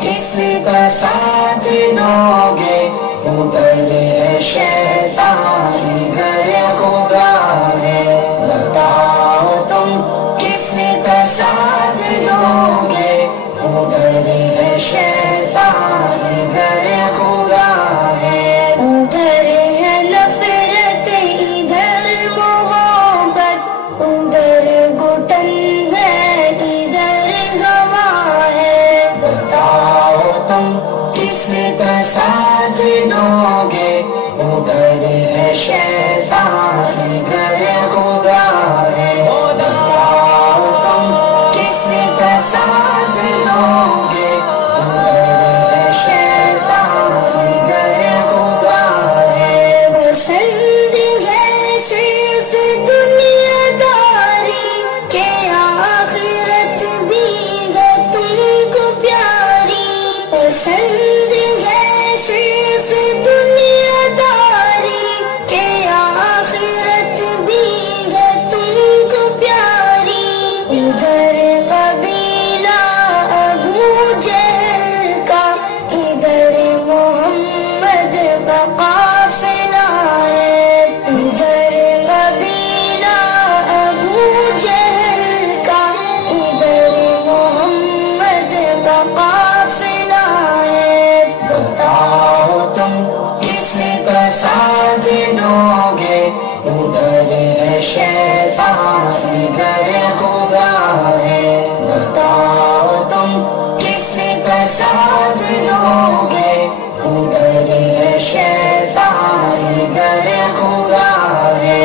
کس کا ساتھ دو گے، ادھر ہے شیطان ادھر خدا ہے، بتاؤ تم کس کا ساتھ دو گے، ادھر ہے شیطان ادھر خدا ہے، ادھر ہے نفرت ادھر محبت، ادھر گھٹن ہے ادھر گواہ ہے، بتاؤ تم کس کا ساتھ دو گے، ادھر ہے شیطان ادھر خدا ہے، بتاؤ تم کس کا ساتھ دو گے، ادھر ہے شیطان ادھر خدا ہے، پسند ہے صرف دنیا داری کہ آخرت بھی ہے تم کو پیاری، پسند ہے صرف دنیا داری کہ آخرت بھی ہے تم کو پیاری، ادھر قبیلہ ابو جہل کا، ادھر محمد کا قافلہ ہے، ادھر قبیلہ ابو جہل کا، ادھر محمد کا قافلہ ہے، بتاؤ تم کس کا ساتھ دو گے، ادھر ہے شیطان ادھر خدا ہے، بتاؤ تم کس کا ساتھ دو گے، ادھر ہے شیطان ادھر خدا ہے،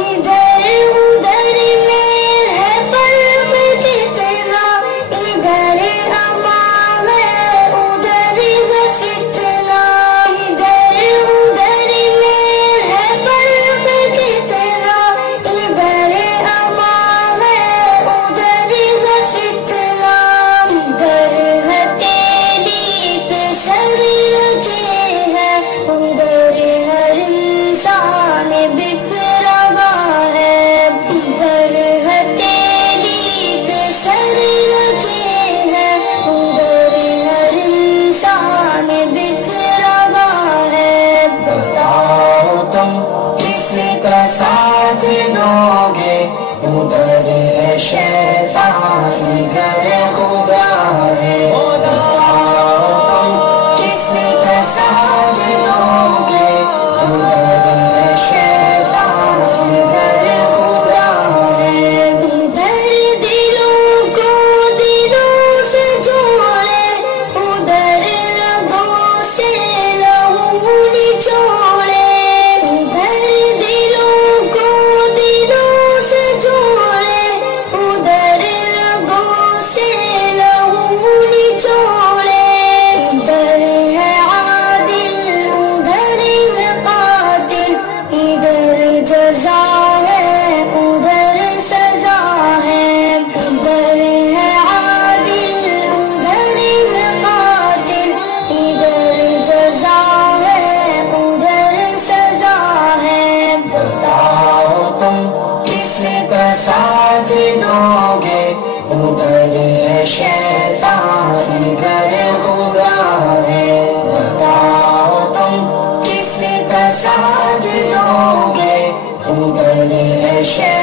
ادھر ادھر میں ہے فرق کتنا، ادھر امان ہے ادھر ہے فتنہ، ادھر ادھر میں ہے فرق کتنا، ادھر امان ہے ادھر ہے فتنہ، ادھر ہے تیلی پہ سر رکھے ہیں، ادھر ہر انسان بک رہا ہے، ادھر ہے تیلی پہ سر رکھے ہیں، ادھر ہر انسان بک رہا ہے، بتاؤ تم کس کا ساتھ دو گے، ادھر ہے شیطان ادھر خدا ہے، بتاؤ تم کس کا ساتھ دو گے، ادھر ہے شیطان ادھر خدا ہے، ادھر دلوں کو دلوں سے جوڑے، ادھر رگوں سے لہو نچوڑے، ادھر دلوں کو دلوں سے جوڑے، ادھر رگوں سے لہو نچوڑے، ادھر ہے عادل ادھر ہے قاتل، ادھر جزا ہے ادھر سزا ہے، ادھر ہے عادل ادھر ہے قاتل، ادھر جزا ہے ادھر سزا ہے، بتاؤ تم کس کا ساتھ دو گے، ادھر ہے شیطان ادھر خدا ہے، بتاؤ تم کس کا ساتھ دو گے، ادھر ہے شیطان